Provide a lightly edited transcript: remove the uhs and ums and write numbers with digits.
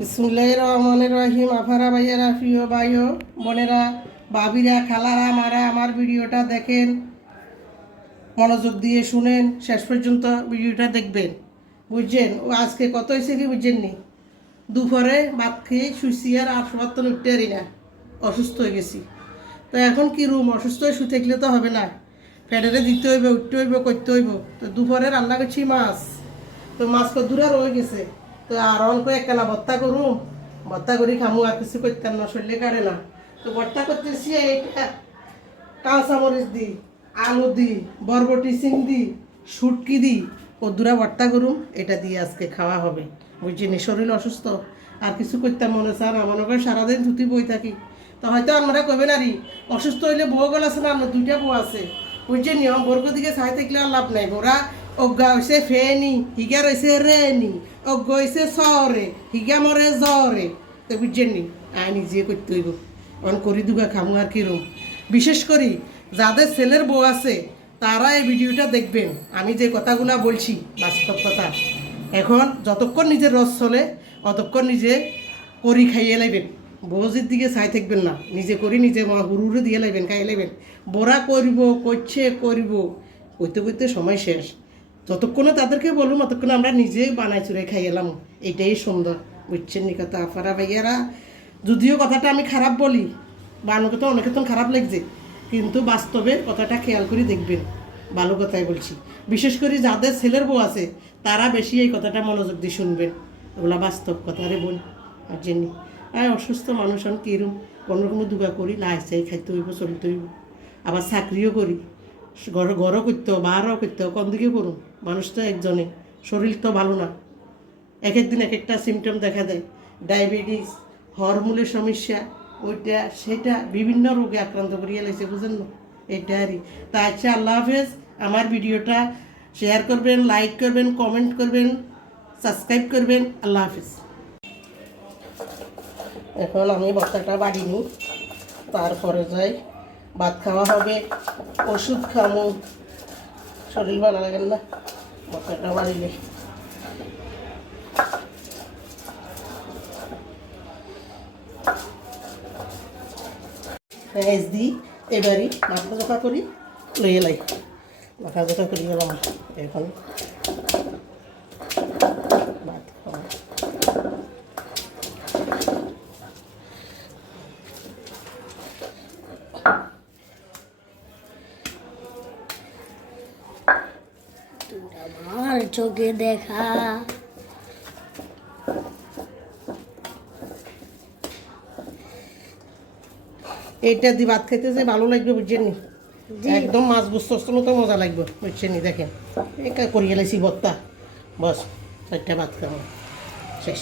বিসমিল্লাহির রহমানির রহিম। আফারা ভাইয়ারা, প্রিয় ভাইও বোনেরা, ভাবিরা, খালারা, মারা আমার ভিডিওটা দেখেন, মনোযোগ দিয়ে শুনেন, শেষ পর্যন্ত ভিডিওটা দেখবেন, বুঝছেন? ও আজকে কত হয়েছে কি বুঝছেন নি? দুপুরে ভাত খেয়ে শুইছি আর সবার তো উঠতে পারি না, অসুস্থ হয়ে গেছি। তো এখন কি রুম অসুস্থ হয়ে শুয়ে থাকলে তো হবে না, ফ্যাডারে দিতে হইব, উঠতে হইব, করতে হইব। তো দুপুরে রান্না করছি মাছ, তো মাছ কদ্দুরা রয়ে গেছে। তো আর অল্প একখানা ভর্তা করুম, ভর্তা করি খামু, আর কিছু করতাম না, শরীরে কাটে না। তো ভর্তা করতেছি এইটা কাঁচামরিচ দিই, আলু দিই, বরবটি সিম দিই, শুটকি দিই, কদ্দুরা ভর্তা করুম, এটা দিয়ে আজকে খাওয়া হবে, বুঝছিনি? শরীর অসুস্থ, আর কিছু করতাম মনে চান না, মনে করে সারাদিন ধুতি বই থাকি। তো হয়তো আমরা কবে নারী অসুস্থ হইলে বউ গল আছে না, আমার দুইটা বউ আছে, বুঝছেন? বর্গ দিকে চাই থাকলে আর লাভ নাই। ওরা অজ্ঞা হয়েছে ফেনি, হিগা রয়েছে রেনি, অজ্ঞ হয়েছে সরে, হিগা মরে জ্বরে। তো বুঝছেন নি, আয় নিজে করতে হইব, অন করি দুগা খামু আর কিরম। বিশেষ করি যাদের ছেলের বউ আছে তারা এই ভিডিওটা দেখবেন। আমি যে কথাগুলো বলছি বাস্তব কথা। এখন যতক্ষণ নিজের রস চলে অতক্ষণ নিজে করি খাইয়ে লাইবেন, বউজির দিকে চাই থাকবেন না, নিজে করি নিজে হুড়ুরে দিয়ে লাইবেন, খাইয়ে লাইবেন। বোরা করব, করছে করব, কইতে কইতে সময় শেষ। যতক্ষণে তাদেরকে বলবো ততক্ষণে আমরা নিজে বানাই চুরে খাই এলাম, এটাই সুন্দর, বুঝছেন নি কথা? আফারা ভাইয়ারা, যদিও কথাটা আমি খারাপ বলি বা আমাকে তো অনেকে তো খারাপ লাগছে, কিন্তু বাস্তবে কথাটা খেয়াল করে দেখবেন, ভালো কথাই বলছি। বিশেষ করে যাদের ছেলের বউ আছে তারা বেশি এই কথাটা মনোযোগ দিয়ে শুনবেন, ওগুলা বাস্তব কথা রে বোন, আর জেনি। আর অসুস্থ মানুষ আমি কীরকম কোনোরকম দুগা করি, লাই চাই খাইতে হইব, চলতে হইব। আবার চাকরিও করি, ঘরও করতে হবে, বাহারও করতে হবে, কোন দিকে করুন? মানুষ তো একজনে, শরীর তো ভালো না, এক একদিন এক একটা সিমটম দেখা দেয়। ডায়াবেটিস, হরমোনের সমস্যা, ওইটা সেটা বিভিন্ন রোগে আক্রান্ত করিয়া লাগছে, বুঝেন না? এটা আরই। তা আচ্ছা, আল্লাহ হাফেজ। আমার ভিডিওটা শেয়ার করবেন, লাইক করবেন, কমেন্ট করবেন, সাবস্ক্রাইব করবেন। আল্লাহ হাফেজ। এখন আমি ভর্তাটা বাড়ি নিই, তারপরে যাই ভাত খাওয়া হবে, ওষুধ খামো, শরীর ভালো লাগে না ভর্তাটা বাড়িলে। পেঁয়াজ দিই এবারই, মাথা জোখা করি লইয়ে লাই, মাথা জোখা করি গেলাম। এখন ভাত খাওয়া আমার চোখে দেখা এইটা দিয়ে ভাত খাইতে যে ভালো লাগবে, বুঝছেন নি? একদম মাছ বুঝতে মতো মজা লাগবে, বুঝছেন নি? দেখেন এটা করিয়ে লাইছি ভর্তা, বস চারটা ভাত খাবো, শেষ।